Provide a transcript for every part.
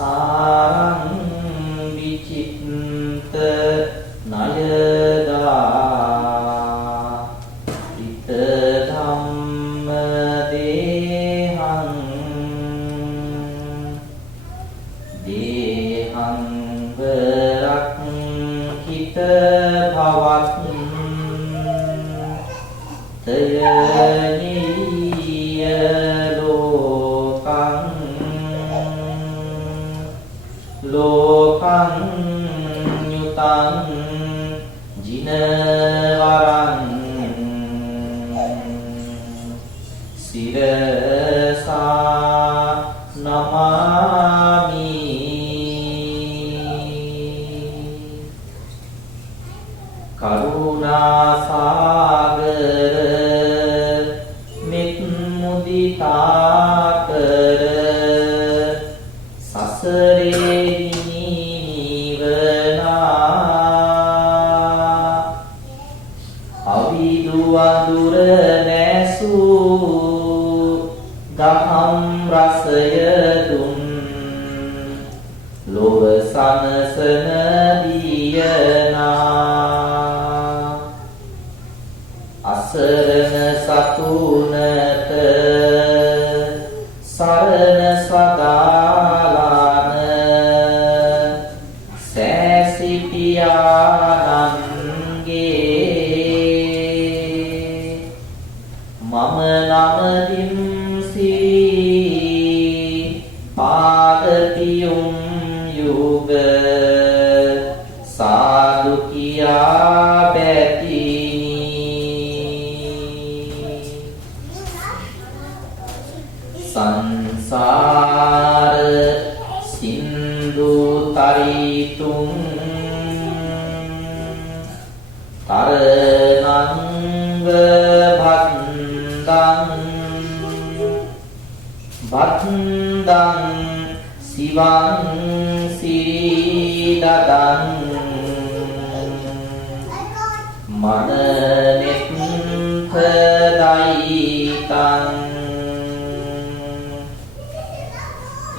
සාරං විචිත්ත නයදා ඉත ධම්ම දේහං දේහං වරක් හිත භවත් තයනිය ලෝකං යුතං ජිනවරං සිරසා නමාමි කරුණාසාගර මෙත් මුදිතා කර සසරේ අවිදුවඳුර නැසූ දහම් රසය දුන් ලොව සනසන දියනා අසරණ සතුනට සරණ සදාලාන සෑසිටියානන්ගේ මම නමදින් සිරි පාදපියුම් යුග සාදු කියා සංසාර සින්දු තරිතුම් තරනංග භද්දං සිවං සිරිදදං මනනෙත් දයිතං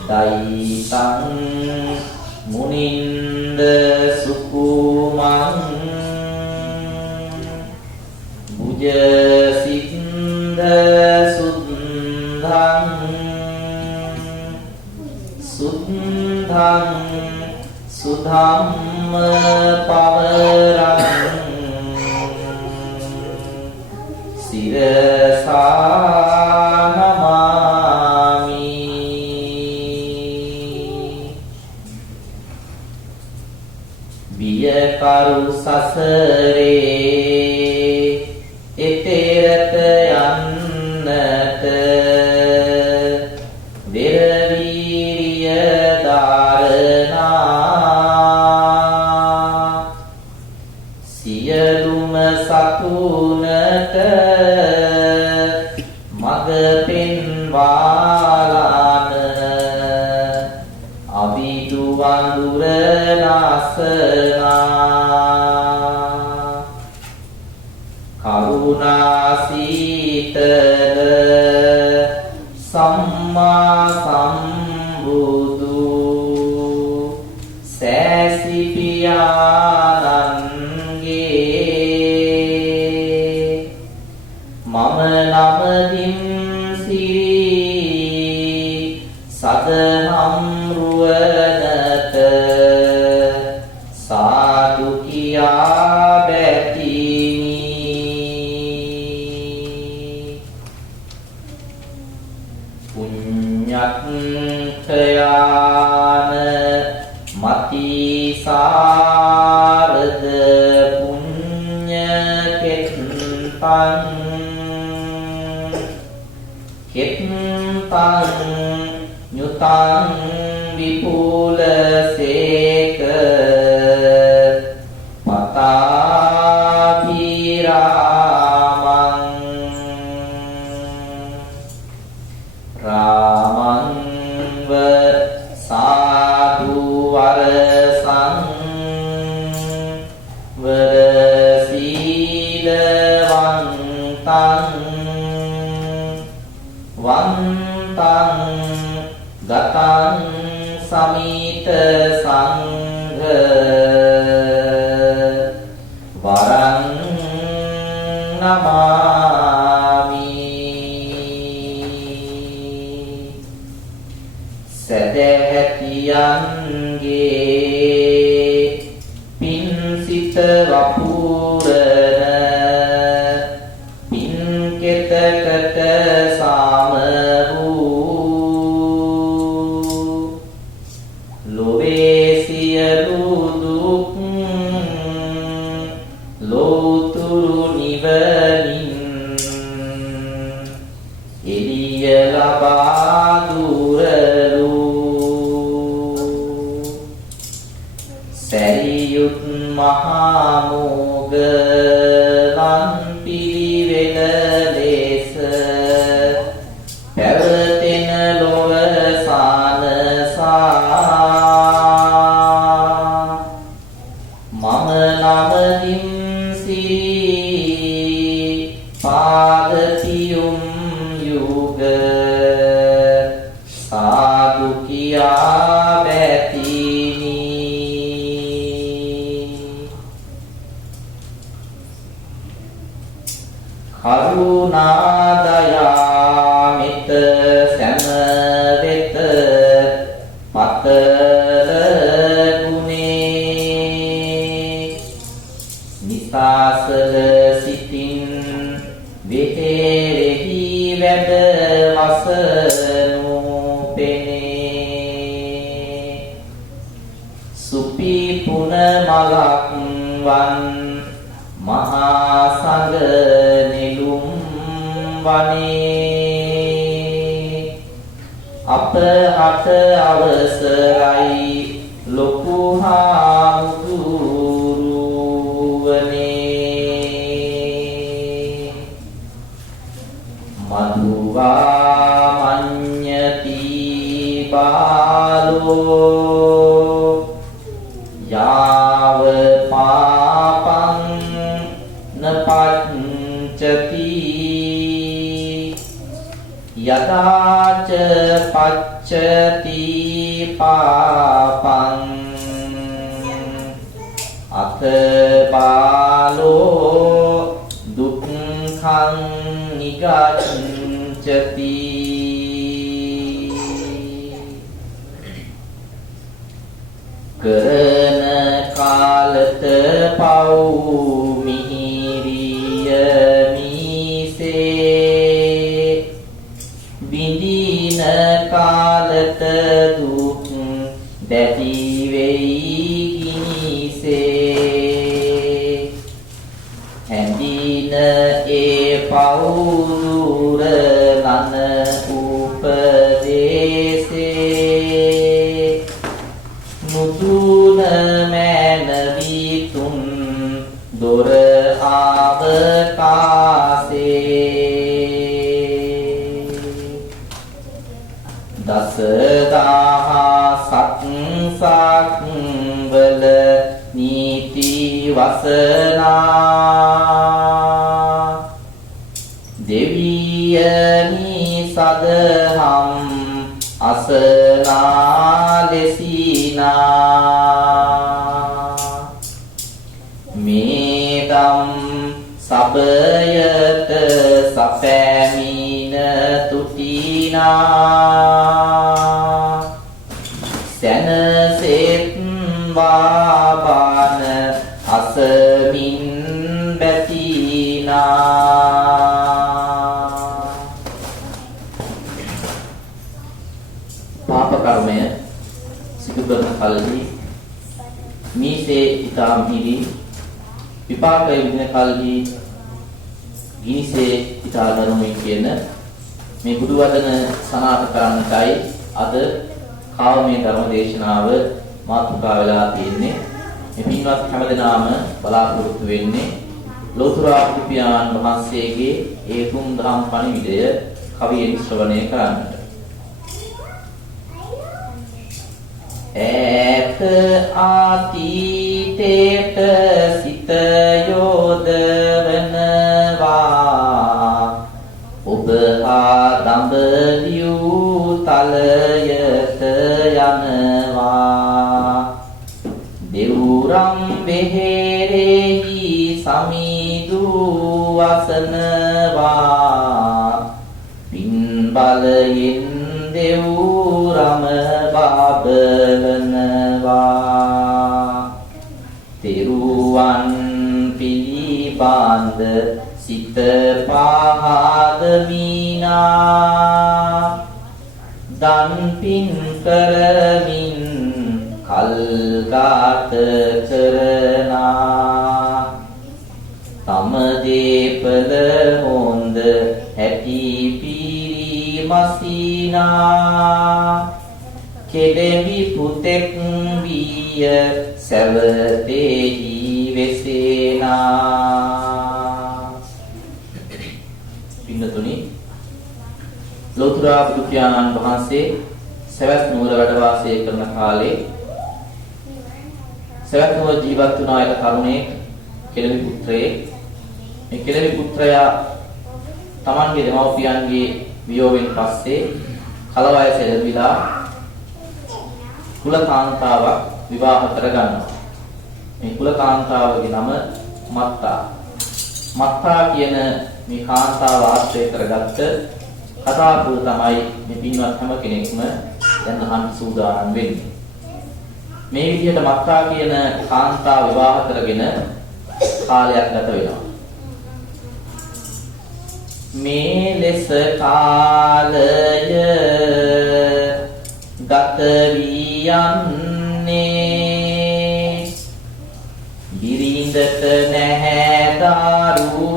දයිතං මුනින්ද සුකුමං බුජ සින්ද සුද්ධං සුධම්ම පවරං සිරසා නමාමි බියකරු සසරේ එතෙරට යන්නට වෙරවීරිය දාරනා සියලුම සතුනට මග පෙන්වාලන අවිදු වඳුර නාසනා කරුණාසීතල සම්මා සම්බුදු සෑසිපියානන්ගේ මම නමදින් සිරි සදහම් රුවනට සාදු කියා බැතිනි පුඤ්ඤක්ඛයාන මතිසාරද පුඤ්ඤ කෙත්තං nyutang විපුලසේක පතාපිරාමං රාමං ව සාදු වරසං වර සීලවන්තං වන්තං ගතං සමිත සංඝ වරං නමාමි සදහැතියන්ගේ පින් සිත වපුරන පින් කෙතකට සාම වූ ලොවේ සියලු දුක් ලෝතුරු නිවනින් එළිය ලබා දුරලු සැරියුත් මහා මොග්ගලන් පිරිවෙල ලෙස පැවතෙන ලොව සානසා මම නමදින් සිරි පාදතියුම් යුග සාදු කියා බැතිනි කරුණා දයා මිත සැම වෙත පතල ගුණේ නිසාසල සිතින් වෙහෙරෙහි වැඩ වසනු පෙනේ සුපිපුන මලක් වන් මහා සංඝ නිලුම් වනේ අපහට අවසරයි ලොකු හාමුදුරුවනේ මధుවා මඤ්ඤති බාලෝ යාව පාපං නපච්චති යදාච පච්චති පාපං අත බාලෝ දුක්ඛං නිගච්ඡති කරන කාලත පව් මිහිරිය මිසේ විඳින කාලත දුක් දැටි වෙයි ගිනිසේ හැඳින ඒ පව් දුර ලන උපදේසේ නුතුන මැනවිතුන් දොර ආවකාසේ දසදහසක් වල නීති වසනා දෙවියනි සදහම් අසනා ලෙසිනා මේදම් සබයත සපැමින තුටිනා සැනසෙත් වාබන අසමින් බැතිනා පාප කර්මය සිදු කරන කල්හි මීසේ ඊටාම් හිරි විපාකය විඳින කල්හි ගිනිසේ ඊටා දරුමේ කියන මේ බුදු වදන සනාථ කරන්නටයි අද කාමයේ ධර්ම දේශනාව මාතෘකා වෙලා තියෙන්නේ. මේ පින්වත් හැමදෙනාම බලාපොරොත්තු වෙන්නේ ලෝතර පියාණන් වහන්සේගේ ඒ තුන් දහම් පණිවිඩය කවියෙන් ශ්‍රවණය කරන්නට. ඈත අතීතයට සිත යොදවනවා ඔබ හා දඹදිව් තලයට යනවා වෙහෙරෙහි සමිදු වසනවා පින් බලයෙන් දෙව් රම බබලනවා තෙරුවන් පිළිබඳ සිත පහදමිනා දන් පින් කරමින් කල්ගත කරනා තම දීපල හොඳ ඇති පිරිමසිනා කෙලෙවි පුතෙක් විය සැවතෙහි වෙසෙනා පින්නතුනි ලෝතර බුදු පියාණන් වහන්සේ සවැත් නුවර වැඩ වාසය කරන කාලේ සවැත් නුවර ජීවත් වුණ එක තරුණයෙක් කෙළවි පුත්‍රයෙක් මේ කෙළවි පුත්‍රයා තමන්ගේ දෙමව්පියන්ගේ වියෝවෙන් පස්සේ කලවයස ලැබිලා කුලකාන්තාවක් විවාහ කරගන්නවා මේ කුලකාන්තාවගේ නම මත්තා මත්තා කියන මේ කාන්තාව ආශ්‍රය කරගත්ත කතාපුර තමයි මේ පින්වත් හැම කෙනෙක්ම දැන් අහන්න සූදානම් වෙන්නේ. මේ විදිහට මත්තා කියන කාන්තාව විවාහ කරගෙන කාලයක් ගත වෙනවා. මේ ලෙස කාලය ගත වී යන්නේ බිරිඳට නැහැ දරු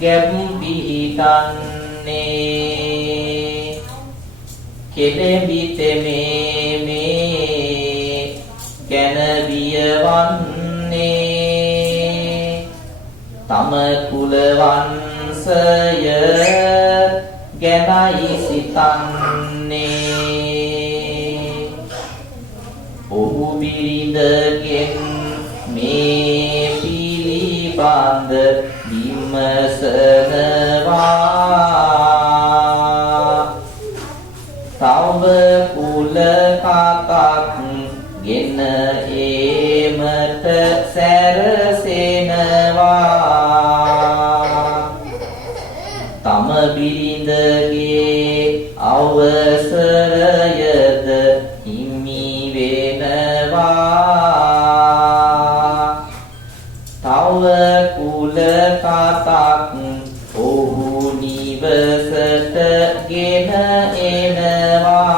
ගැම් පිහිටන්නේ කෙලෙබිත මේ ගැන බියවන්නේ තම කුල වංශය ගැනයි සිතන්නේ ඔහු බිරිඳගෙන් මේ පිළිබඳ විමසනවා තව කුල කතාක් ගෙන ඒමට සැරසෙනවා තම බිරිඳගේ අවසරයද හිමි වෙනවා තව කුල කතාක් ඔහු නිවසට ගෙන එනවා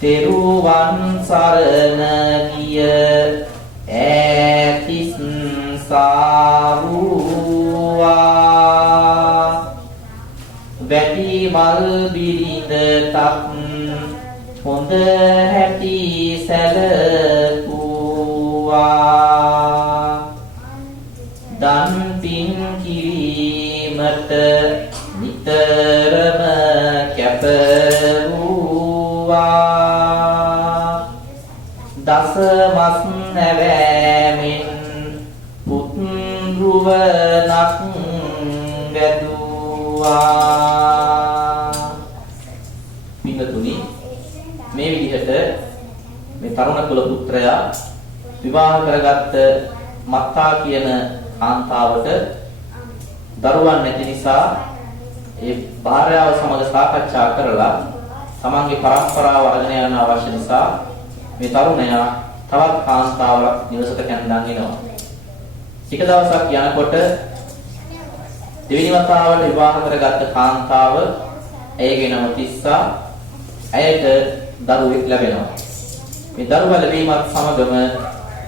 තෙරුවන් සරණ ගිය ඈතිස් සාවුවා වැටි මල් බිරිඳටත් හොඳ හැටි සැලකුවා දන් පින් කිරීමට නිතරම කැපවුවා දසමස් නැවෑමෙන් පුත් රුවනක් වැදුවා පින්නතුනි මේ විදිහට මේ තරුණ කුල පුත්‍රයා විවාහ කරගත්ත මත්තා කියන කාන්තාවට දරුවන් නැති නිසා ඒ භාර්යාව සමග සාකච්ඡා කරලා තමන්ගේ පරම්පරාව අරගෙන යන අවශ්‍ය නිසා මේ තරුණයා තවත් කාන්තාවක් නිවසට කැඳන් එනවා. ටික දවසක් යනකොට දෙවෙනි වතාවට විවාහ කරගත්ත කාන්තාව ඇයගේ නම තිස්සා ඇයට දරුවෙක් ලැබෙනවා. මේ දරුවා ලැබීමත් සමගම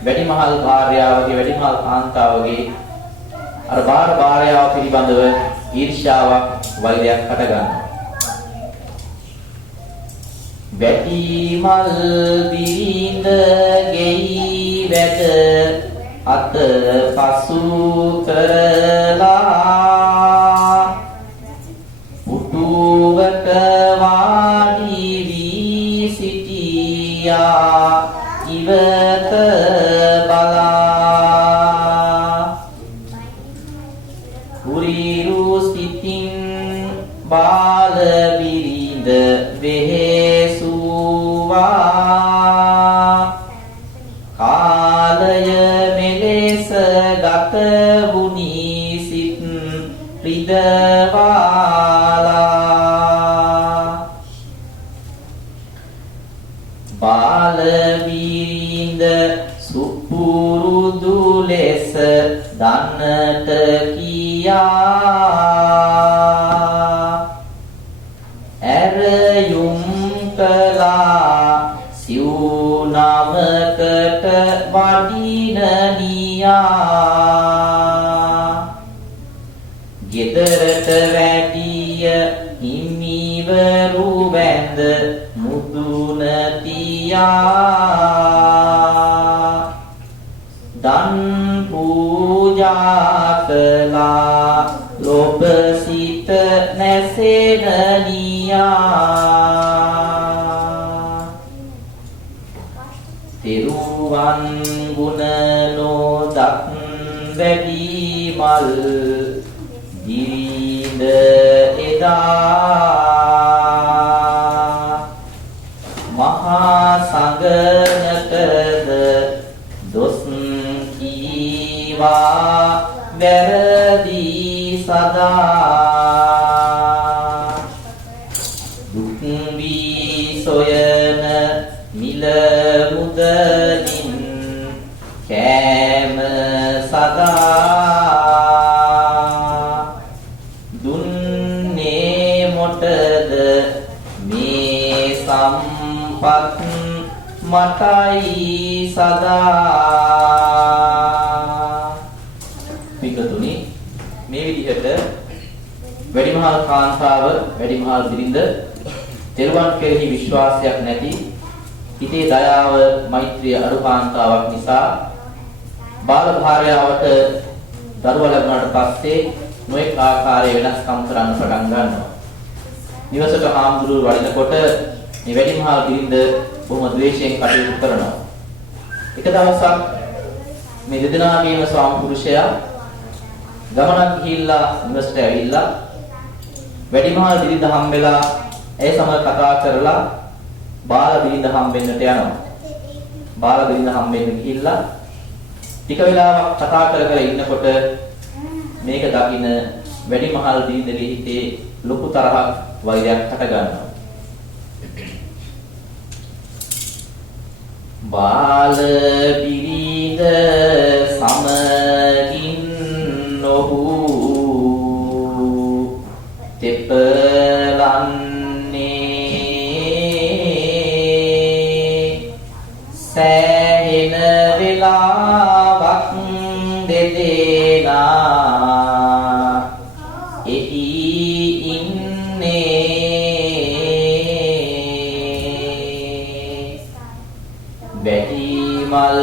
වැඩිමහල් භාර්යාවගේ වැඩිමහල් කාන්තාවගේ අර භාර්යාව පිළිබඳව ඊර්ෂ්‍යාවක් වෛරයක් හට ගන්නවා. වැටිමල් බිරිඳ ගෙයි වැට අත පසු කරලා පුටුවක වාඩි වී සිටියා ඉවත බලා කුරිරු සිතින් බාල බිරිඳ වෙහෙසුවා බාල වීඳ සුපුරුදු ලෙස දන්නට කියා ඇරයුම් කළා සිව්නමකට වඩින නියා ගෙදරට වැඩිය හිමිවරු වැඳ මුදුන තියා දන් පූජා කළා ලොබ සිත නැසෙන නියා තිරුවන් ගුණ නොදත් වැඩි මල් දිවිඳ එදා මහා සංඝනටද දොස් කීවා වැරදි සදා දුක් වී සොයන මිල මුදලින් කෑම සදා දුන්නේ මොටද මේ සම්පත් මටයි සදා පිටුතුනි මේ විදිහට වැඩිමහල් කාන්තාව වැඩිමහල් බිරිඳ තෙරුවන් කෙරෙහි විශ්වාසයක් නැති හිතේ දයාව මෛත්‍රිය අඩු කාන්තාවක් නිසා බාල භාර්යාවට දරුවා ලැබුණාට පස්සේ නොඑක ආකාරයේ වෙනස්කම් කරන්න පටන් ගන්නවා. නිවසට හාමුදුරුවෝ වඩිනකොට මේ වැඩිමහල් බිරිඳ බොහොම ද්වේෂයෙන් කටයුතු කරනවා. එක දවසක් මේ දෙදෙනාගේම ස්වාමි පුරුෂයා ගමනක් ගිහිල්ලා නිවසට ඇවිල්ලා වැඩිමහල් බිරිඳ හම්බෙලා ඒ සමග කතා කරලා බාල බිරිඳ හම්බෙන්නට යනවා. බාල බිරිඳ හම්බෙන්න ගිහිල්ලා ටික වෙලාවක් කතා කර ඉන්නකොට මේක දකින්න වැඩිමහල් බිරිඳගේ හිතේ ලොකු තරහක් වෛරයක් හට ගන්නවා. බාල බිරිඳ සමගින් නොහු තෙපලන්නේ සෑහෙන වෙලාවක් දෙදෙනා එහි ඉන්නේ වැඩිමල්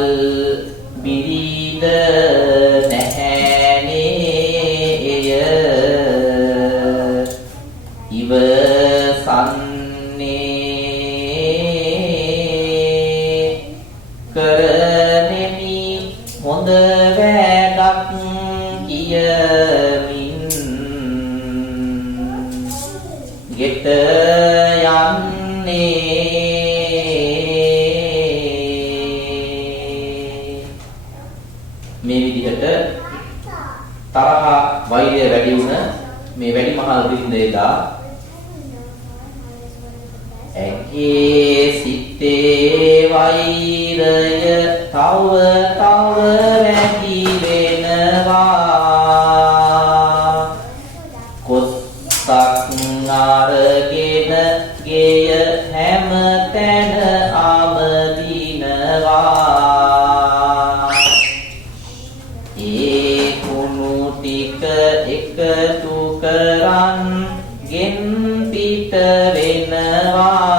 බිරිඳ නැහැනේ එය ඉවසන්නේ කරනෙමි හොඳ වැඩක් කියමින් ගෙට යන්නේ මේ විදිහට තරහ වෛරය වැඩි වුණ මේ වැඩිමහල් බිරිඳ එදා ඇගේ සිතේ වෛරය තව වැඩි වෙනවා කොස්සක් අරගෙන ගෙය හැම තැන අමදිනවා ඒ කුණු ටික එකතු කරන් ගෙන් පිට වෙනවා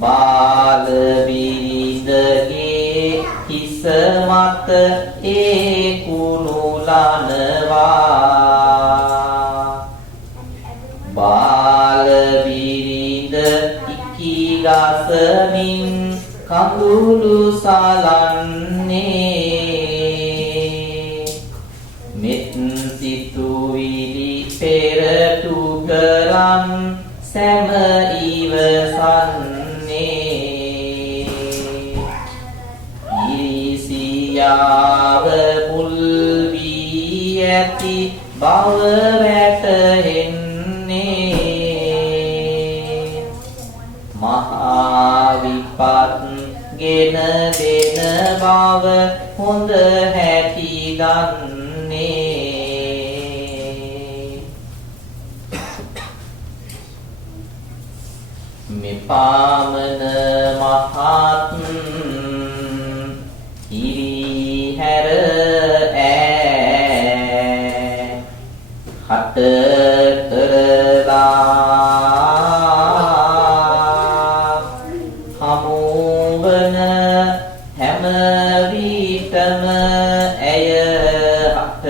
බාල බිරිඳගේ හිස මත ඒ කුණු ලනවා බාල බිරිඳ ඉකි ගසමින් කඳුළු සලන්නේ මෙත් සිතුවිලි පෙරටු කරන් සැම ඉවසන්නේ ඊසියාව මුල් වී ඇති බව වැටහෙන්නේ ගෙන දෙන බව හොඳ හැටි දන්නේ මෙපාමන මහත් ඉරි හැර හට කරලා හමුවන හැම විටම ඇය හට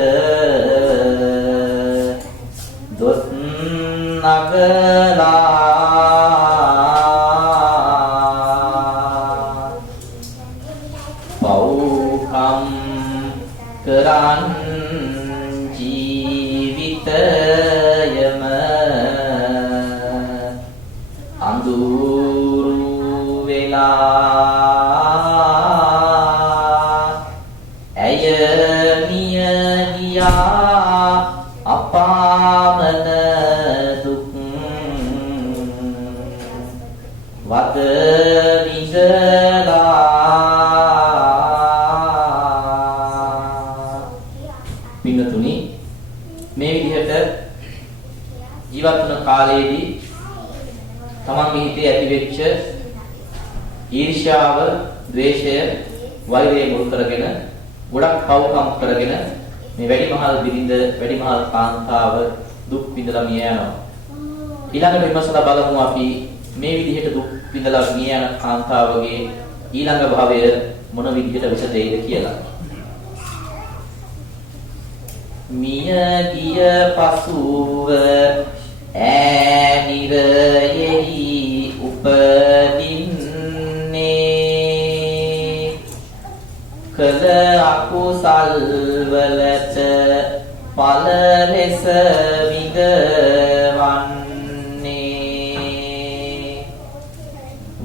දොස් නගලා පව්කම් කරන් ජීවිතයම අඳුරු වෙලා ඇය මිය ගියා අපාමන දුක් වද විඳලා පින්නතුනි මේ විදිහට ජීවත් වන කාලයේදී තමන්ගේ හිතේ ඇතිවෙච්ච ඊර්ෂ්‍යාව, ද්වේෂය, වෛරය මුල් කරගෙන ගොඩක් පව්කම් කරගෙන මේ වැඩිමහල් බිරිඳ, වැඩිමහල් කාන්තාව දුක් විඳලා මිය යනවා. ඊළඟට විමසලා බලමු අපි මේ විදිහට දුක් විඳලා මිය යන කාන්තාවගේ ඊළඟ භවය මොන විදිහට විසදෙයිද කියලා. මිය ගිය පසුව ඈනිරයෙහි උපදින්නේ කල අකුසල් වලට ඵල රැස විඳවන්නේ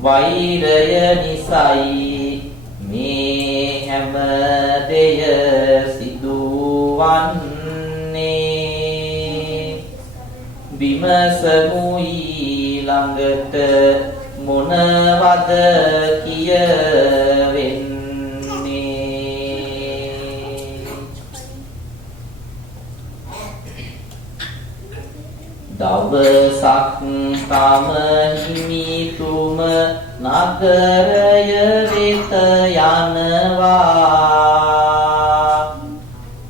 වෛරය නිසයි මේ හැම දෙය සිදුවන්නේ විමසමු ඊළඟට මොනවද කියවෙන්නේ දවසක් තම හිමිතුම නගරය වෙත යනවා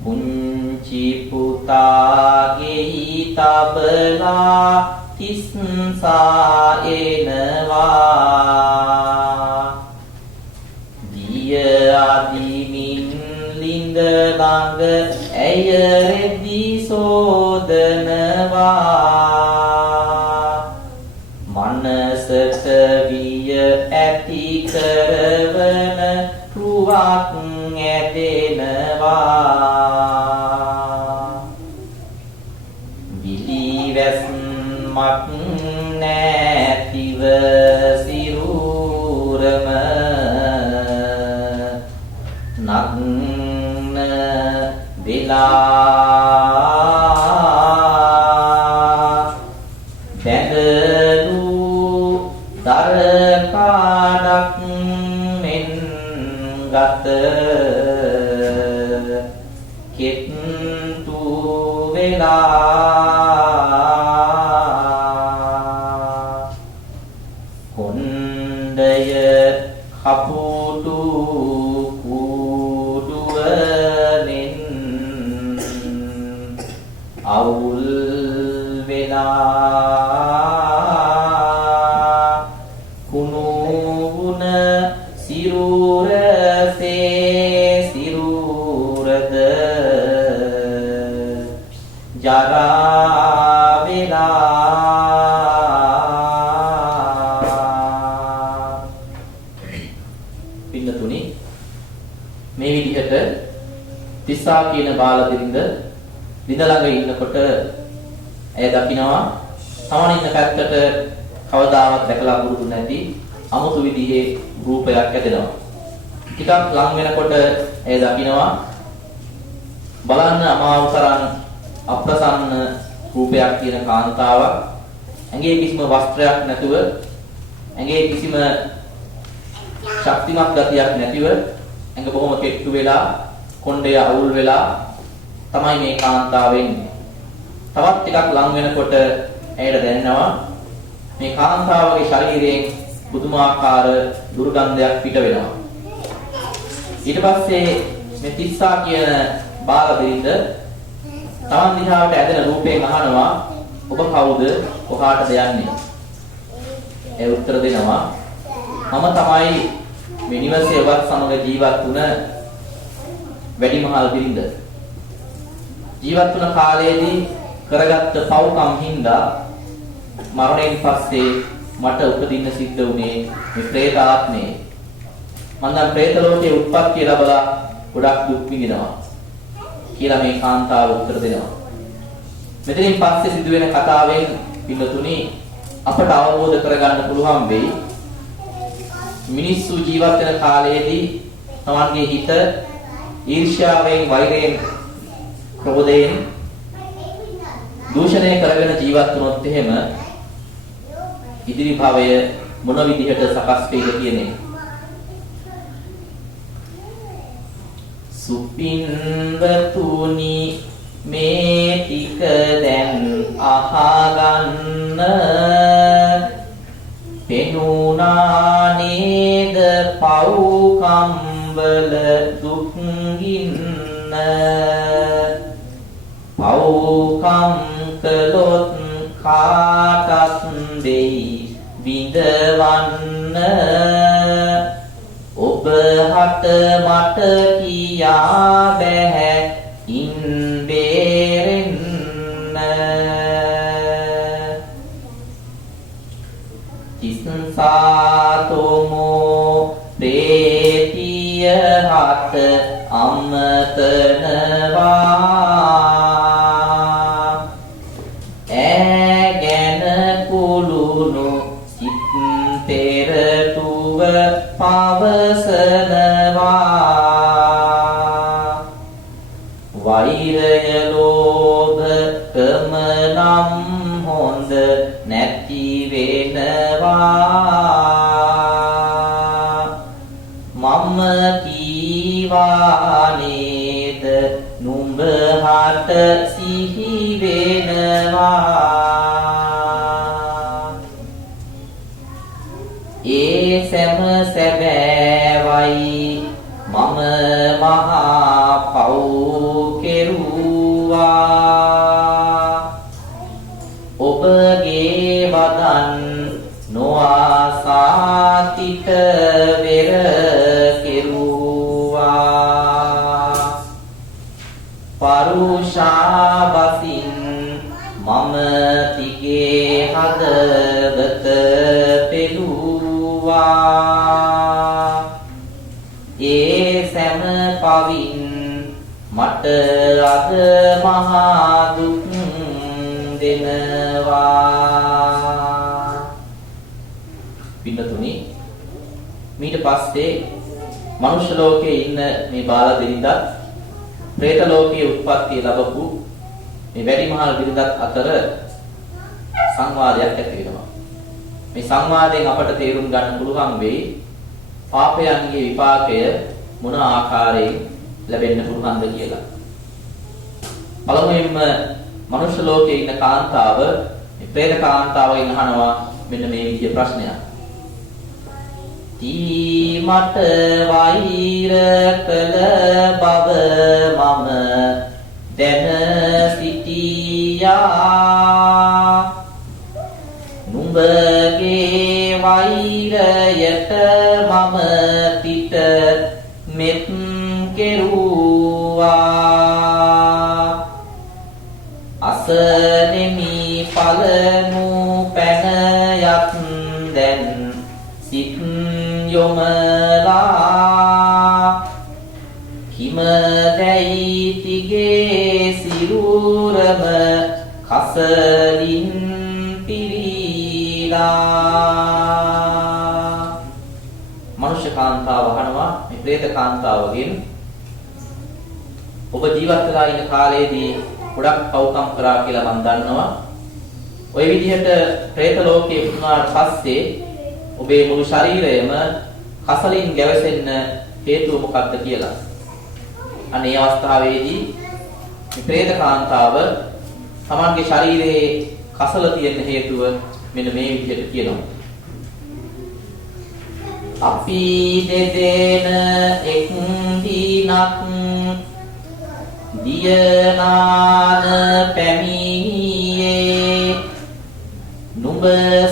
පුංචි පුතාගේ තබලා තිස්සා එනවා දිය අදිමින් ලිඳ ළඟ ඇය රෙදි සෝදනවා මනසට විය ඇති කරවන රුවක් ඇදෙනවා විලිවැස්මක් නැතිව සිරුරම නග්න වෙලා බැඳලු දරකාඩක් මෙන් ගත කෙත්තු වෙලා කොණ්ඩය කපුටු කුඩුවමින් අවුල් වෙලා කුණු වුණ සිරුරසේ සිරුරද ජරා වෙලා පින්නතුනි මේ විදිහට තිස්සා කියන බාලදිරිඳ ලිඳ ළඟ ඉන්නකොට ඇය දකිනවා තමන් ඉන්න පැත්තට කවදාවත් දැකලා පුරුදු නැති අමුතු විදිහේ රූපයක් ඇදෙනවා. ටිකක් ලං වෙනකොට ඇය දකිනවා බලන්න අමාරු තරම් අප්‍රසන්න රූපයක් තියෙන කාන්තාවක් ඇඟේ කිසිම වස්ත්‍රයක් නැතුව ඇඟේ කිසිම ශක්තිමත් ගතියක් නැතිව ඇඟ බොහොම කෙට්ටු වෙලා කොණ්ඩය අවුල් වෙලා තමයි මේ කාන්තාව වෙන්නේ. තවත් ටිකක් ලං වෙනකොට ඇයට දැනෙනවා මේ කාන්තාවගේ ශරීරයෙන් පුදුමාකාර දුර්ගන්ධයක් පිට වෙනවා. ඊට පස්සේ මේ තිස්සා කියන බාල බිරිඳ තමන් දිහාට ඇදෙන රූපයෙන් අහනවා ඔබ කවුද? කොහාටද යන්නේ? ඒ උත්තර දෙනවා මම තමයි මේ නිවසේ ඔබත් සමග ජීවත් වුණ වැඩිමහල් බිරිඳ. ජීවත් වුණ කාලයේදී කරගත්ත පව්කම් හින්දා මරණයෙන් පස්සේ මට උපදින්න සිද්ධ වුණේ මේ പ്രേත ආත්මේ. මම දැන් പ്രേත ලෝකයේ උත්පත්ති ලැබලා ගොඩක් දුක් විඳිනවා කියලා මේ කාන්තාව උත්තර දෙනවා. මෙතනින් පස්සේ සිදුවෙන කතාවෙන් පින්නතුණි අපට අවබෝධ කරගන්න පුළුවන් වෙයි මිනිස්සු ජීවත් වෙන කාලයේදී තමන්ගේ හිත ඊර්ෂ්‍යාවෙන්, වෛරයෙන්, ක්‍රෝධයෙන් දූෂණය කරගෙන ජීවත් වුණොත් එහෙම ඉදිරි භවය මොන විදිහට සකස් වෙයිද කියන එක. සුපින්වතුනි මේ ටික දැන් අහගන්න පෙනුනා නේද පව්කම් වල දුක්ගින්න පව්කම් කළොත් කාටත් දෙයි විඳවන්න ඔබ හට මට කියා බෑ ඉන් බේරෙන්න තිස්සාතෝමෝ ප්‍රේතිය හත අමතනවා ඇගෙන කුළුණු සිත් පෙරටුව පවසනවා වෛරය ලෝභ කම නම් හොඳ නැති වෙනවා මම කීවා නේද නුඹ හට සිහි වෙනවා ඒ සෑම සැබෑවයි මම මහා පව් කෙරුවා ඔබගේ වදන් නොආසාතිත වෙර කෙරුවා පරුෂාවසින් මම තිගේ හදවත පෙළුවා ඒ සෑම පවින් මට අද මහා දුක් දෙනවා පින්නතුනි ඊට පස්සේ මනුෂ්‍ය ලෝකයේ ඉන්න මේ බාල බිරිඳත් പ്രേත ලෝකයේ උත්පත්ති ලැබපු මේ වැඩිමහල් බිරිඳත් අතර සංවාදයක් ඇති වෙනවා මේ සංවාදයෙන් අපට තේරුම් ගන්න පුළුවන් වෙයි පාපයන්ගේ විපාකය මොන ආකාරයෙන් ලැබෙන්න පුළුවන්ද කියලා. පළමුවෙන්ම මනුෂ්‍ය ලෝකයේ ඉන්න කාන්තාව මේ പ്രേත කාන්තාවගෙන් අහනවා මෙන්න මේ විදිහේ ප්‍රශ්නයක්. තී මට වෛර කළ බව මම දැන සිටියා නුඹගේ වෛරයට මම පිට මෙත් කෙරුවා අසනෙමි පළමු පැනයත් දැන් සිත් යොමලා හිම දැයි තිගේ සිරුරම කසලින් පිරීලා මනුෂ්‍ය කාන්තාව අහනවා මේ പ്രേත කාන්තාවගෙන් ඔබ ජීවත් වෙලා ඉන්න කාලේදී ගොඩක් පව්කම් කරා කියලා මම දන්නවා. ওই විදිහට പ്രേත ලෝකයේ වුණාට පස්සේ ඔබේ මුළු ශරීරයම කසලින් ගැවසෙන්න හේතුව මොකක්ද කියලා. අනේ අවස්ථාවේදී මේ പ്രേත කාන්තාව තමන්ගේ ශරීරයේ කසල තියෙන හේතුව මෙන්න මේ විදිහට කියනවා. අපි දෙදෙන එක් දිනක් දියනාන පැමිණියේ නුඹ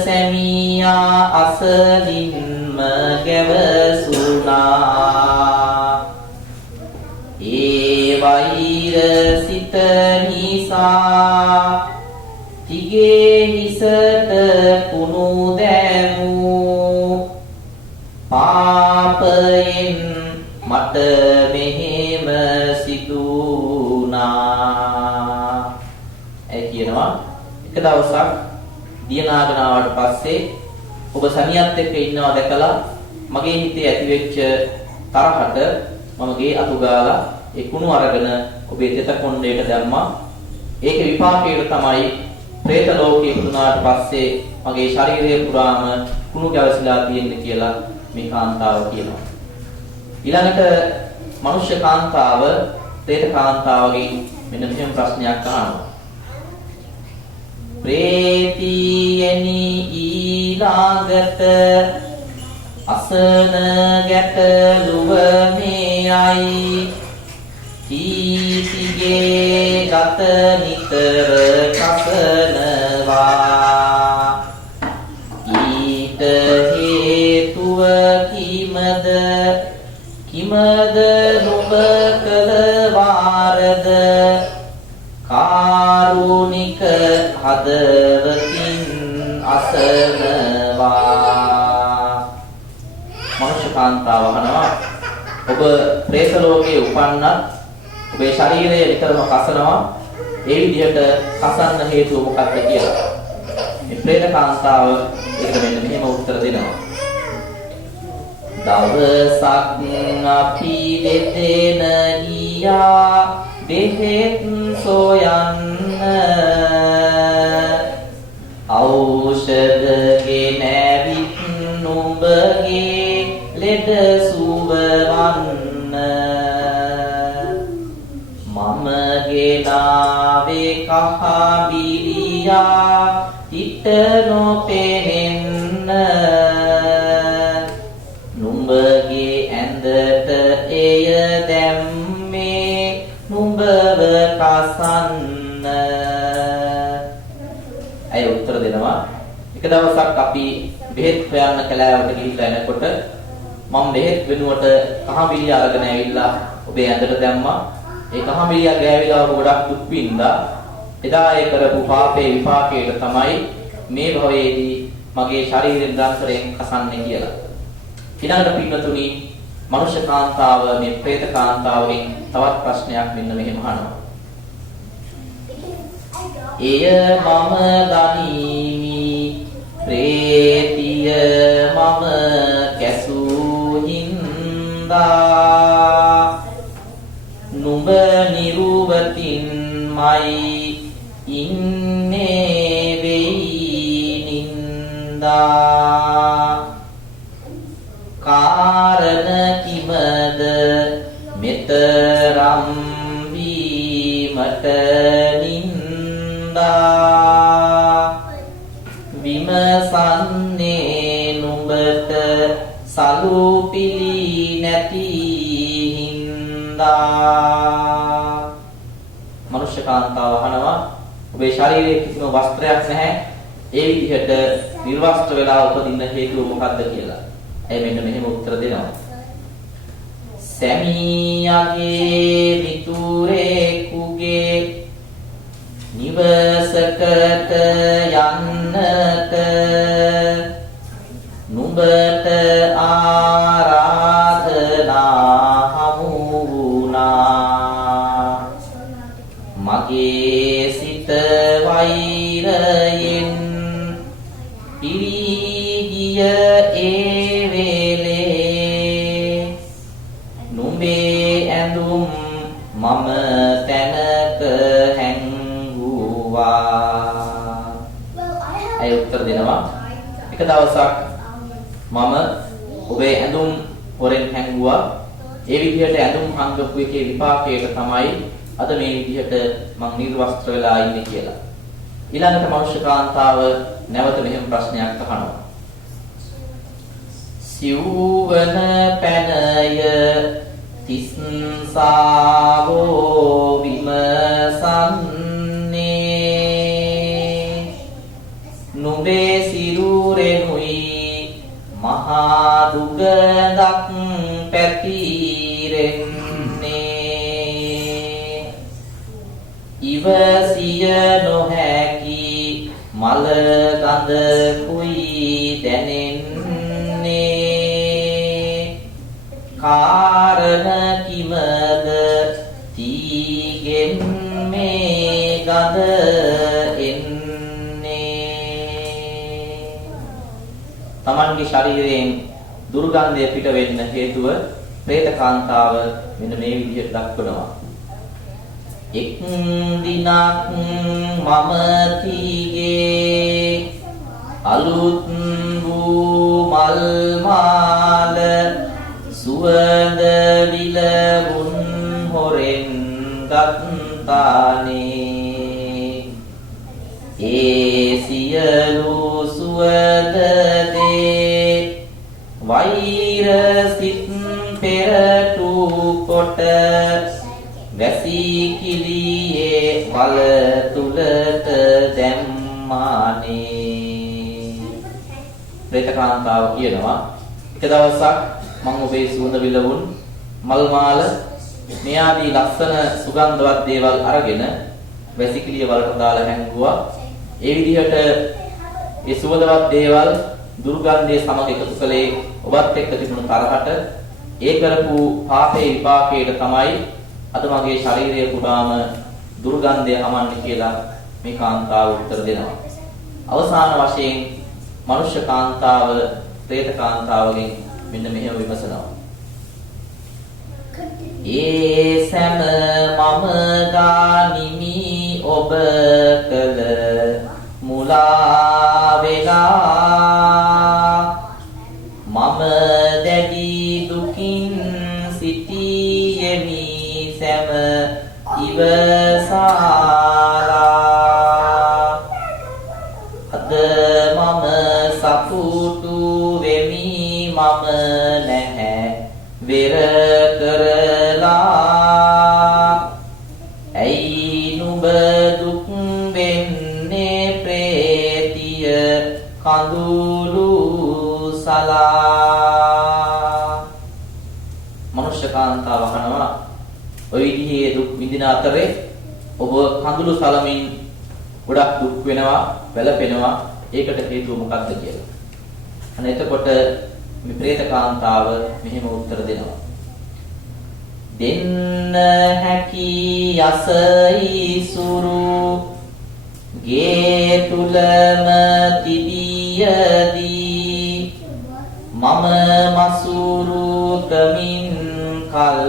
සැමියා අසලින්ම ගැවසුනා ඒ වෛර සිත නිසා තිගේ හිසට කුණු දැමූ පාපයෙන් මට මෙහෙම සිදුනා. ඒ කියනවා එක දවසක් දියනාගෙන ආවට පස්සේ ඔබ සමියත් එක්ක ඉන්නවා දැකලා මගේ හිතේ ඇතිවෙච්ච තරහට මම ගේ අතු ගාලා ඒ කුණු අරගෙන ඔබේ තෙත කොණ්ඩේට දැම්මා. ඒක විපාකයට තමයි പ്രേත ලෝකේ ඉපදුනාට පස්සේ මගේ ශරීරය පුරාම කුණු ගැවසිලා තියෙන්නේ කියලා මේ කාන්තාව කියනවා. ඊළඟට මනුෂ්‍ය කාන්තාව പ്രേත කාන්තාවගෙන් මෙන්න මෙහෙම ප්‍රශ්නයක් අහනවා. ප්‍රේතියනි ඊළඟට අසන ගැටලුව මේයි කීතිගේ ගත නිතර කසනවා ඊට හේතුව කිමද නුඹ කළ වාරද කාරුණික හදවතින් අසනවා. මනුෂ්‍ය කාන්තාව අහනවා ඔබ പ്രേත ලෝකයේ උපන්නත් ඔබේ ශරීරය විතරම කසනවා ඒ විදිහට කසන්න හේතුව මොකක්ද කියලා. මේ പ്രേත කාන්තාව ඒකට මෙන්න මෙහෙම උත්තර දෙනවා. දවසක් අපි දෙදෙන ගියා බෙහෙත් සොයන්න ඖෂධ ගෙනවිත් නුඹගේ ලෙඩ සුවවන්න මම ගෙනාවේ කහ බිලියා හිත නොපෙනෙන්න නුඹගේ ඇඳට එය දැම්මේ නුඹව කසන්න. අය උත්තර දෙනවා එක දවසක් අපි බෙහෙත් හොයන්න කැලෑවට ගිහිල්ලා එනකොට මම බෙහෙත් වෙනුවට කහබිලිය අරගෙන ඇවිල්ලා ඔබේ ඇඳට දැම්මා. ඒ කහබිලිය ගෑවිලා ගොඩක් දුක් විඳා. එදා ඒ කරපු පාපේ විපාකයට තමයි මේ භවයේදී මගේ ශරීරයෙන් දන්තරයෙන් කසන්නේ කියලා. ඊළඟට පින්නතුනි මනුෂ්‍ය කාන්තාව මේ പ്രേත කාන්තාවගෙන් තවත් ප්‍රශ්නයක් මෙන්න මෙහෙම අහනවා. එය මම දනිමි ප්‍රේතිය මම කැසූ හින්දා නුඹ නිරුවතින්මයි ඉන්නේ වෙයි නින්දා කාරණ කිමද මෙතරම් වීමට නින්දා විමසන්නේ නුඹට සලුපිලි නැති හින්දා. මනුෂ්‍ය කාන්තාව අහනවා ඔබේ ශරීරයේ කිසිම වස්ත්‍රයක් නැහැ ඒ විදිහට නිර්වස්ත්‍ර වෙලා උපදින්න හේතුව මොකක්ද කියලා. ඇයි මෙන්න මෙහෙම උත්තර දෙනවා. සැමියාගේ මිතුරෙකුගේ නිවසකට යන්නට නුඹට ආරාධනා හමු වුණා. මගේ සිත වෛරයෙන් පිරිගිය මම තැනක හැංගුවා. ඇය උත්තර දෙනවා එක දවසක් මම ඔබේ ඇඳුම් හොරෙන් හැංගුවා. ඒ විදිහට ඇඳුම් හංගපු එකේ විපාකයට තමයි අද මේ විදිහට මං නිර්වස්ත්‍ර වෙලා ඉන්නේ කියලා. ඊළඟට මනුෂ්‍ය කාන්තාව නැවත මෙහෙම ප්‍රශ්නයක් අහනවා. සිව්වන පැනය තිස්සාවෝ විමසන්නේ නුඹේ සිරුරෙනුයි මහා දුගඳක් පැතිරෙන්නේ ඉවසිය නොහැකි මල ගඳ කුයි දැනෙන්නේ කාරණ කිමද තීගෙන් මේ ගඳ එන්නේ තමන්ගේ ශරීරයෙන් දුර්ගන්ධය පිට වෙන්න හේතුව പ്രേත කාන්තාව මෙන්න මේ විදිහට දක්වනවා. එක් දිනක් මම තීගේ අලුත් වූ මල් මාල සුවඳ විලවුන් හොරෙන් ගත්තානේ ඒ සියලු සුවඳ දේ වෛර සිත් පෙරටු කොට වැසිකිළියේ වල තුලට දැම්මානේ പ്രേත කාන්තාව කියනවා එක දවසක් මම ඔබේ සුවඳ විලවුන් මල් මාල මේ ආදී ලස්සන සුගන්ධවත් දේවල් අරගෙන වැසිකිළිය වලට දාලා හැංගුවා. ඒ විදිහට ඒ සුවඳවත් දේවල් දුර්ගන්ධයේ සමග එකතු කළේ ඔබත් එක්ක තිබුණු තරහට ඒ කරපු පාපේ විපාකයට තමයි අද මගේ ශරීරය පුරාම දුර්ගන්ධය හමන්නේ කියලා මේ කාන්තාව උත්තර දෙනවා. අවසාන වශයෙන් මනුෂ්‍ය කාන්තාව പ്രേත කාන්තාවගෙන් මෙන්න මෙහෙම විමසනවා. ඒ සෑම මම ගානිමි ඔබ කළ මුලා වෙලා මම දැඩි දුකින් සිටියෙමි සෑම ඉවසාලා අද මම සතුටු වෙමි මම නැහැ වෙර කරලා ඇයි නුඹ දුක් වෙන්නේ ප්‍රේතිය කඳුළු සලා මනුෂ්‍ය කාන්තාව අහනවා ඔය විදිහේ දුක් විඳින අතරේ ඔබ කඳුළු සලමින් ගොඩක් දුක් වෙනවා වැළපෙනවා ඒකට හේතුව මොකක්ද කියලා. අන්න එතකොට මේ പ്രേත කාන්තාව මෙහෙම උත්තර දෙනවා. දෙන්න හැකි යසයිසුරු ගේ තුලම තිබියදී මම මසුරු කමින් කල්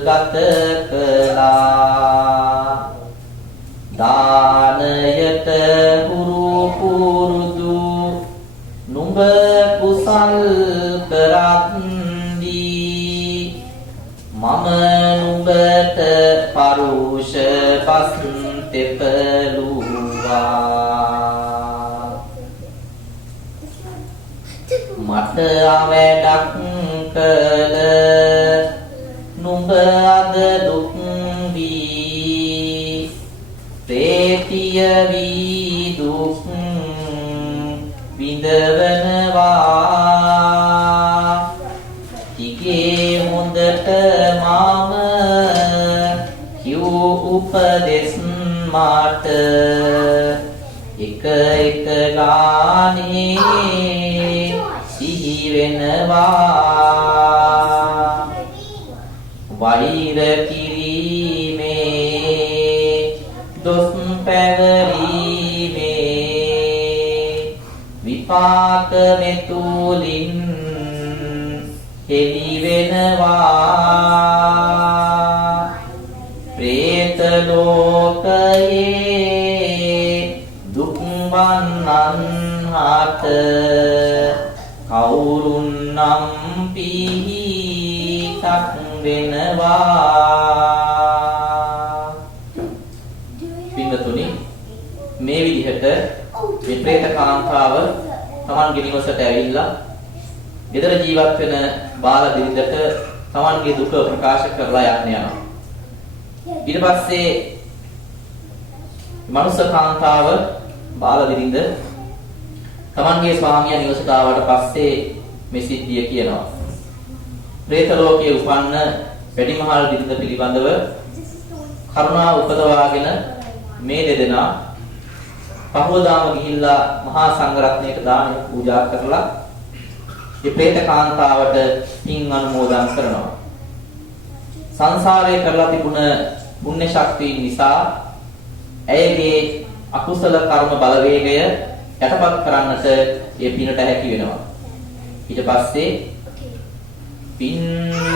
ගත කළා දානයට හුරු පුරුදු නුඹ කුසල් කරත්දී මම නුඹට පරුෂ පස් තෙපලුවා මට අවැඩක් කළ නුඹ අද දුක් වී ප්‍රේතිය වී දුක් විඳවනවා තිගේ හොඳට මම කිව් උපදෙස් මාට එක එක ගානේ සිහි වෙනවා වෛර කිරීමේ දොස් පැවරීමේ විපාක මෙතුලින් හෙළි වෙනවා പ്രേත ලෝකයේ දුක් වන්නන් හට කවුරුන් නම් පිහිටක් වෙනවා. පින්නතුනි මේ විදිහට මේ പ്രേත කාන්තාව තමන්ගේ නිවසට ඇවිල්ලා ගෙදර ජීවත් වෙන බාල දිරිඳට තමන්ගේ දුක ප්‍රකාශ කරලා යනවා. ඊට පස්සේ මනුස්ස කාන්තාව බාල දිරිඳ තමන්ගේ ස්වාමියා නිවසට ආවට පස්සේ මේ සිද්ධිය කියනවා. പ്രേත ලෝකයේ උපන්න වැඩිමහල් දිරිඳ පිළිබඳව කරුණාව උපදවාගෙන මේ දෙදෙනා පහවදාම ගිහිල්ලා මහා සංඝරත්නයට දාන පූජා කරලා මේ പ്രേත කාන්තාවට පින් අනුමෝදන් කරනවා. සංසාරයේ කරලා තිබුණ පුණ්‍ය ශක්තිය නිසා ඇයගේ අකුසල කර්ම බලවේගය යටපත් කරන්නට ඒ පිනට හැකි වෙනවා. ඊට පස්සේ පින්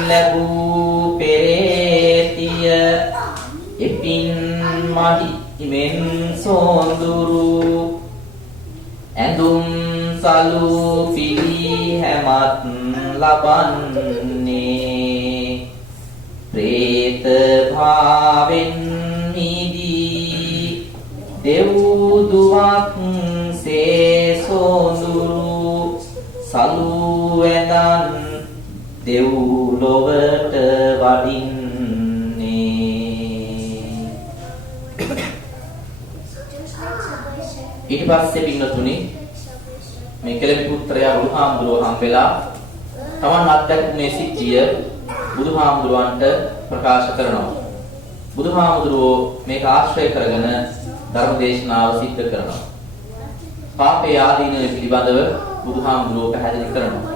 ලැබූ පෙරේතිය එපින් මහි ඉමෙන් සොඳුරු ඇඳුම් සලු පිළි හැමත් ලබන්නේ പ്രേත භාවෙන් නිදී දෙව්දුවක් සේ සොඳුරු සලු ඇඳන් දෙව්ලොවට වඩින්නේ. ඊට පස්සේ පින්නතුනි මේ කෙළෙමි පුත්‍රයා බුදුහාමුදුරුවෝ හම්බෙලා තමන් අත්දැකපු මේ සිද්ධිය බුදුහාමුදුරුවන්ට ප්‍රකාශ කරනවා. බුදුහාමුදුරුවෝ මේක ආශ්‍රය කරගෙන ධර්ම දේශනාව සිද්ධ කරනවා. පාපේ ආදීනව පිළිබඳව බුදුහාමුදුරුවෝ පැහැදිලි කරනවා.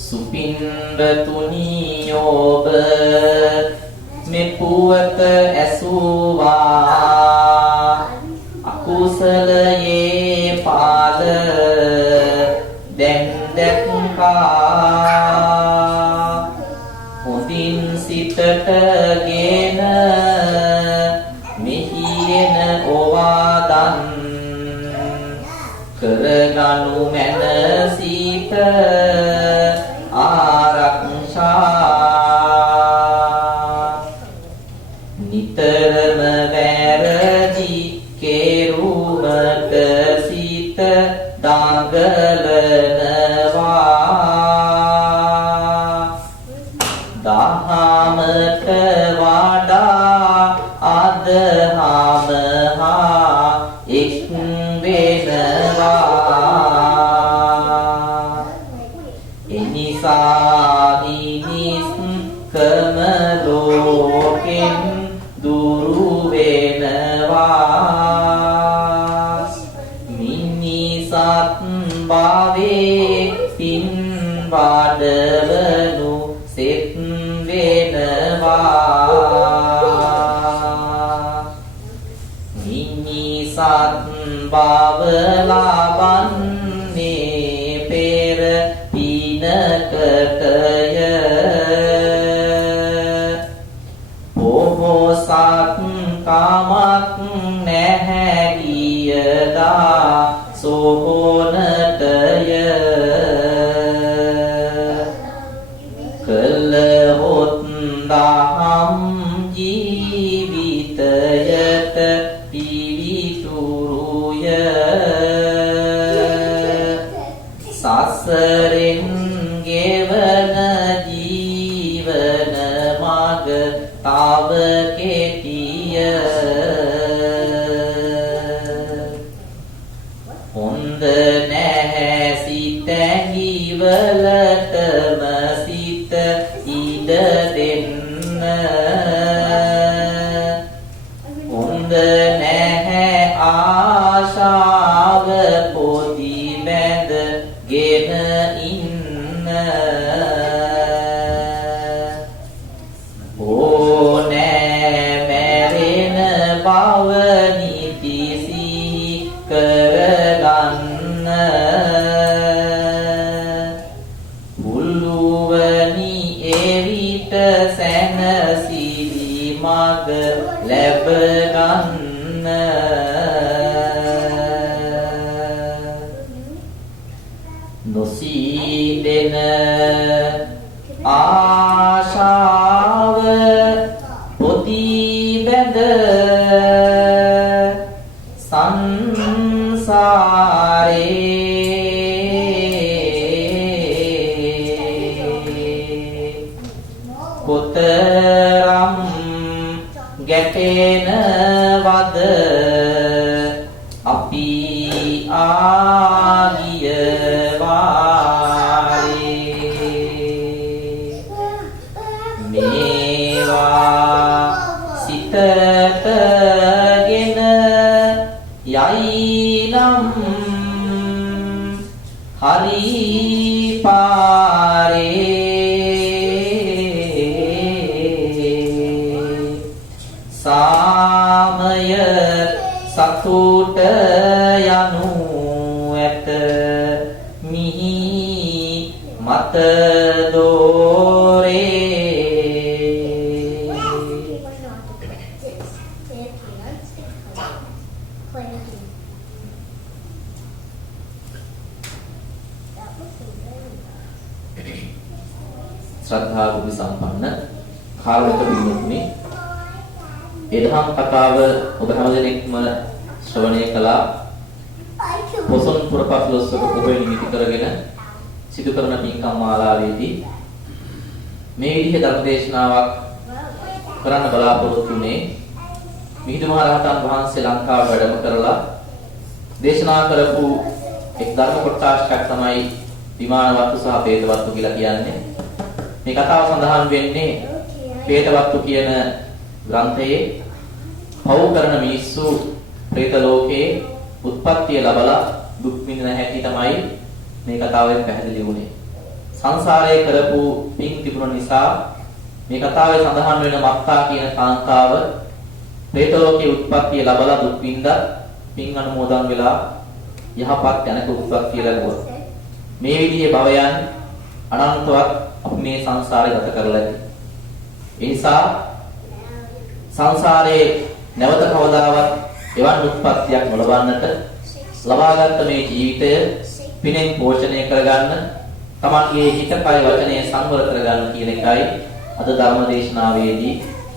සුපින්වතුනි ඔබ මේ පුවත ඇසුවා අකුසලයේ පාල දැන් දැක්කා හොඳින් සිතටගෙන මෙහින ඔවාදන් කරගනු මැන සිත ආරක්ෂා නිතරම වැරදි කෙරුමට සිත දඟලනවා දහමට වඩා අදහම හා එක් වෙනවා එනිසා නිනිස්කම ලෝකෙන් දුරු වෙනවා මිනිසත් භාවේ පින් වඩවනු සෙත් වෙනවා මිනිසත් භව ලබන්නේ පෙර පිනකටය පොහොසත් කාමක් නැහැ ගියදා සෝහොනටය කළහොත් දහම් ජීවිතයට පිවිතුරුය සසරෙන් ගෙවන ජීවන මග තව කෙටිය හොඳ නැහැ සිතැඟිවලටම සිත ඉඩ දෙන්න හොඳ නැහැ ආශාව පොදි බැඳගෙන ඉන්න ඕනෑ මැරෙන බව නිතිසි කරගන්න නොසීලෙන ආශාව පොති බැඳ සංසාරේ කොතරම් ගැටෙනවද අපි ආගිය වාරේ මේවා සිතටගෙන යයිනම් හරි පාරේ සාමය සතුට යනු ඇත මිහි මත දෝරේ ශ්‍රද්ධා බුද්ධ සම්පන්න කාරුණික පින්වත්නි ඒ දහම් කතාව ඔබ හැමදෙනෙක්ම ශ්‍රවණය කළා. පොසොන් පුරපස්ලොස්වක පොහොය නිමිති කරගෙන සිදු කරන පින්කම් මාලාවේදී මේ විදිහේ ධර්මදේශනාවක් කරන්න බලාපොරොත්තු වෙන්නේ මිහිඳු මහ රහතන් වහන්සේ ලංකාව වැඩම කරලා දේශනා කරපු එක් ධර්ම කොටසක් තමයි විමානවත්තු සහ පේතවත්තු කියලා කියන්නේ. මේ කතාව සඳහන් වෙන්නේ පේතවත්තු කියන ග්‍රන්ථයේ පව් කරන මිනිස්සු പ്രേත ලෝකයේ උත්පත්තිය ලැබලා දුක් විඳින හැටි තමයි මේ කතාවෙන් පැහැදිලි වුණේ. සංසාරයේ කරපු පින් තිබුණ නිසා මේ කතාවේ සඳහන් වෙන මත්තා කියන කාන්තාව പ്രേත ලෝකයේ උත්පත්තිය ලැබලා දුක් විඳා පින් අනුමෝදන් වෙලා යහපත් යනක උත්පත්තිය ලැබුවා. මේ විදිහේ භවයන් අනන්තවත් අපි මේ සංසාරේ ගත කරලා ඇති. ඒ නිසා සංසාරේ නැවත කවදාවත් එවන් උත්පත්තියක් නොලබන්නට ලබාගත් මේ ජීවිතය පිනෙන් පෝෂණය කරගන්න තමන්ගේ හිත කය වචනය සංවර කරගන්න කියන එකයි අද ධර්ම දේශනාවේදී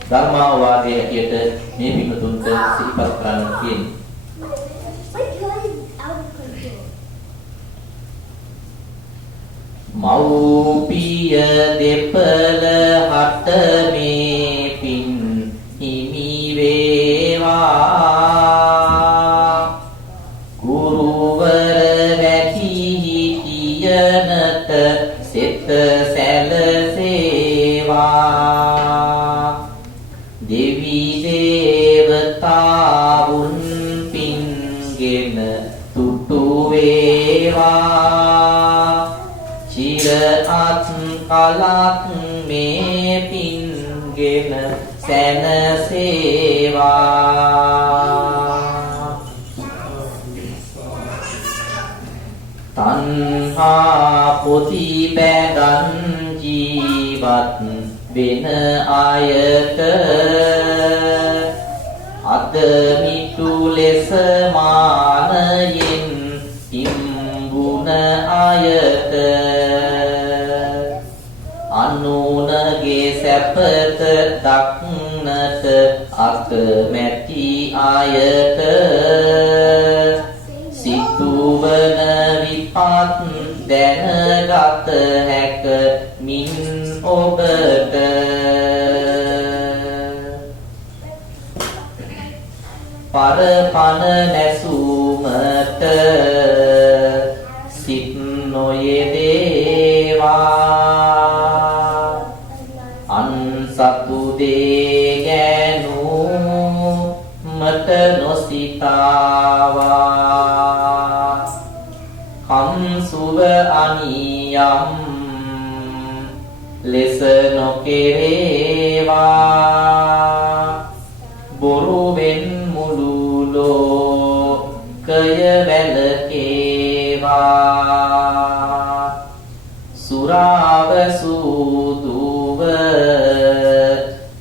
ධර්මාවවාදයේ හැටියට මේ පිටුතුන්ට සිහිපත් කරන්න තියෙන්නේ. මෞපිය දෙපළ හට මේ පින් හිමි වේවා ගුරුවර වැටි හිටියනට සෙත සැලසේවා දෙවි දේවතාවුන් පින්ගෙන තුටු වේවා චිර අත් කලක් මේ පින්ගෙන සැනසේවා තණ්හා පොති බැඳන් ජීවත් වෙන අයට අද මිතු ලෙස මානයෙන් හිම්බුන අයට අනුනගේ සැපත දක්නට අකමැති අයට සිතුවන විපත් දැනගත හැක මින් ඔබට පරපන නැසුමට සිත් නොයෙදේවා අන්සතු දේ ගැනු මට නොසිතාවා කම්සුව අනියම් ලෙස නොකෙරේවා බොරුවෙන් මුළු ලෝකය වැළකේවා සුරාව සූදුව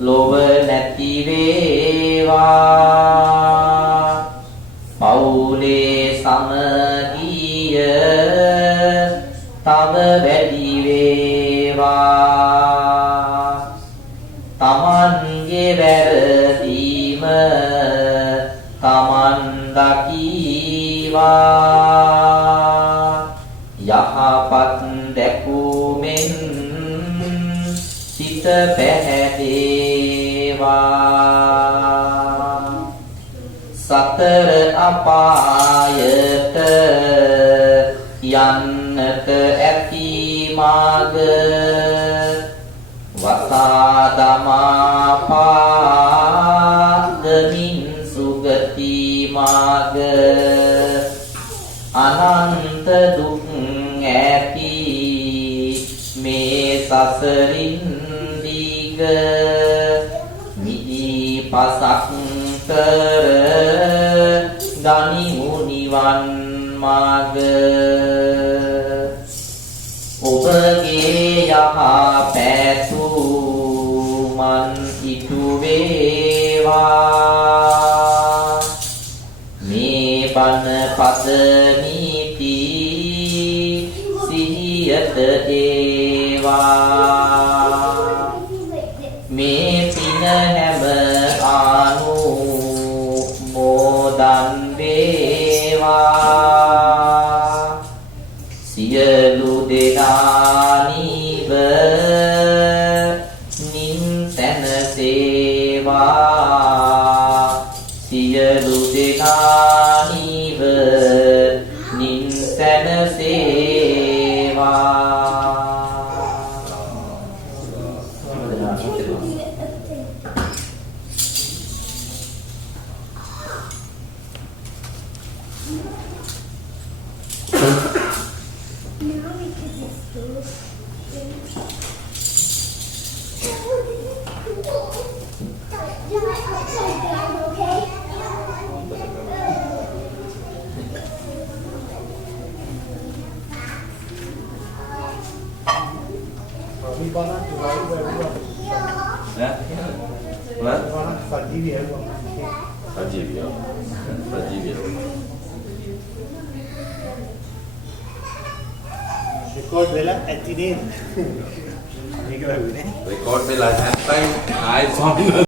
ලොව නැති වේවා පවුලේ සමගිය තව වැඩි වේවා තමන්ගේ වැරදීම තමන් දකීවා යහපත් දැකුමෙන් සිත පැහැදේවා සතර අපායට යන්නට ඇති මාර්ග වසා දමා පාදමින් සුගති මාර්ග අනන්ත දුක් ඇති මේ සසරින් දීග මිදී පසක් කර ගනිමු නිවන් මාර්ග ඔබගේ යහපැතුමන් ඉටු වේවා මේ බණ පද නීති සිහියට ඒවා මේ පින හැම අනුමෝදන් වේවා සියලු දෙනා නිවනින් සැනසේවා සියලු දෙනා නිවනින් සැනසේවා Record වෙලා ඇති නේද? මේක වෙන්නේ. Record වෙලා නැත්නම් ආයෙත් ස්වාමීන්